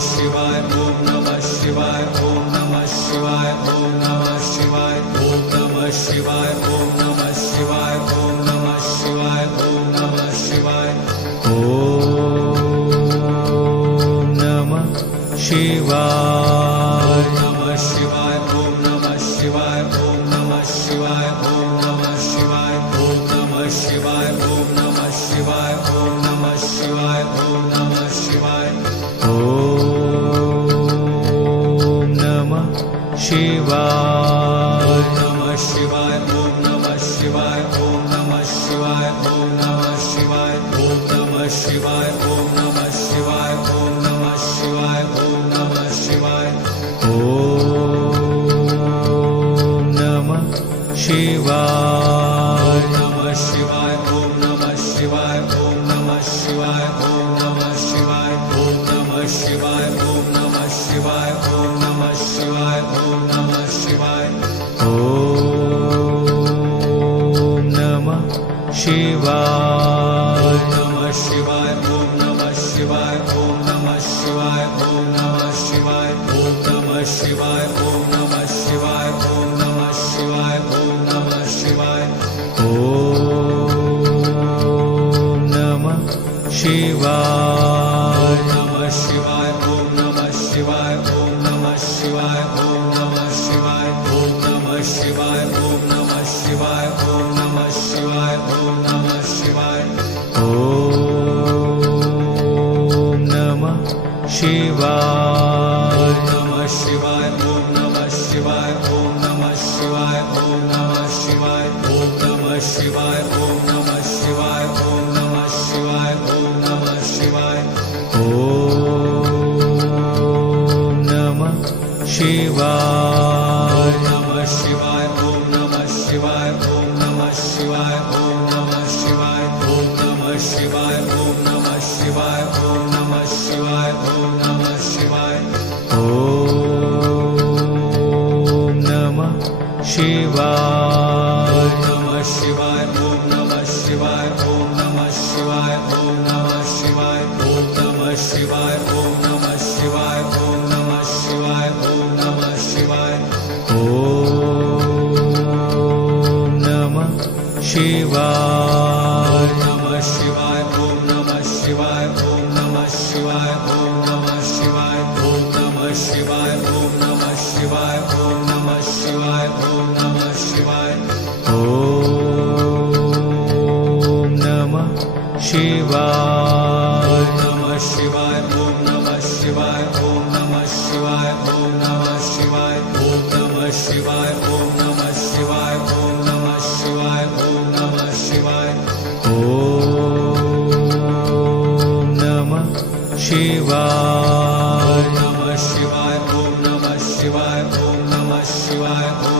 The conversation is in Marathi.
शिवाय ओम नमः शिवाय ओम नमः शिवाय ओम नमः शिवाय ओम नमः शिवाय ओम नमः शिवाय ओम नमः शिवाय ओम नमः शिवाय ओम नमः शिवाय नमः शिवाय ओम नमः शिवाय ओम नमः शिवाय ओम नमः शिवाय ओम नमः शिवाय ओम नमः शिवाय ओम नमः शिवाय ओम नमः शिवाय ओम नमः शिवाय नमः शिवाय ओम नमः शिवाय ओम नमः शिवाय ओम नमः शिवाय ओम नमः शिवाय ओम नमः शिवाय ओम नमः शिवाय ओम नमः शिवाय ओम नमः शिवाय नमः शिवाय ओम नमः शिवाय ओम नमः शिवाय ओम नमः शिवाय ओम नमः शिवाय ओम नमः शिवाय ओम नमः शिवाय ओम नमः शिवाय ओम नमः शिवाय नमः शिवाय ओम नमः शिवाय ओम नमः शिवाय ओम नमः शिवाय ओम नमः शिवाय ओम नमः शिवाय ओम नमः शिवाय ओम नमः शिवाय ओम नमः शिवाय नमः शिवाय ओम नमः शिवाय ओम नमः शिवाय ओम नमः शिवाय ओम नमः शिवाय ओम नमः शिवाय ओम नमः शिवाय ओम नमः शिवाय ओम नमः शिवाय नमः शिवाय ओम नमः शिवाय ओम नमः शिवाय ओम नमः शिवाय ओम नमः शिवाय ओम नमः शिवाय ओम नमः शिवाय ओम नमः शिवाय ओम नमः शिवाय नमः शिवाय ओम नमः शिवाय ओम नमः शिवाय ओम नमः शिवाय ओम नमः शिवाय ओम नमः शिवाय ओम नमः शिवाय ओम नमः शिवाय ओम नमः शिवाय नमः शिवाय ओम नमः शिवाय ओम नमः शिवाय ओम नमः शिवाय ओम नमः शिवाय ओम नमः शिवाय ओम नमः शिवाय ओम नमः शिवाय ओम नमः शिवाय नमः शिवाय ओम नमः शिवाय ओम नमः शिवाय ओम नमः शिवाय ओम नमः शिवाय ओम नमः शिवाय ओम नमः शिवाय ओम नमः शिवाय ओम नमः शिवाय नमः शिवाय ओम नमः शिवाय ओम नमः शिवाय ओम नमः शिवाय ओम नमः शिवाय ओम नमः शिवाय ओम नमः शिवाय ओम नमः शिवाय ओम नमः शिवाय नमः शिवाय ओम नमः शिवाय ओम नमः शिवाय ओम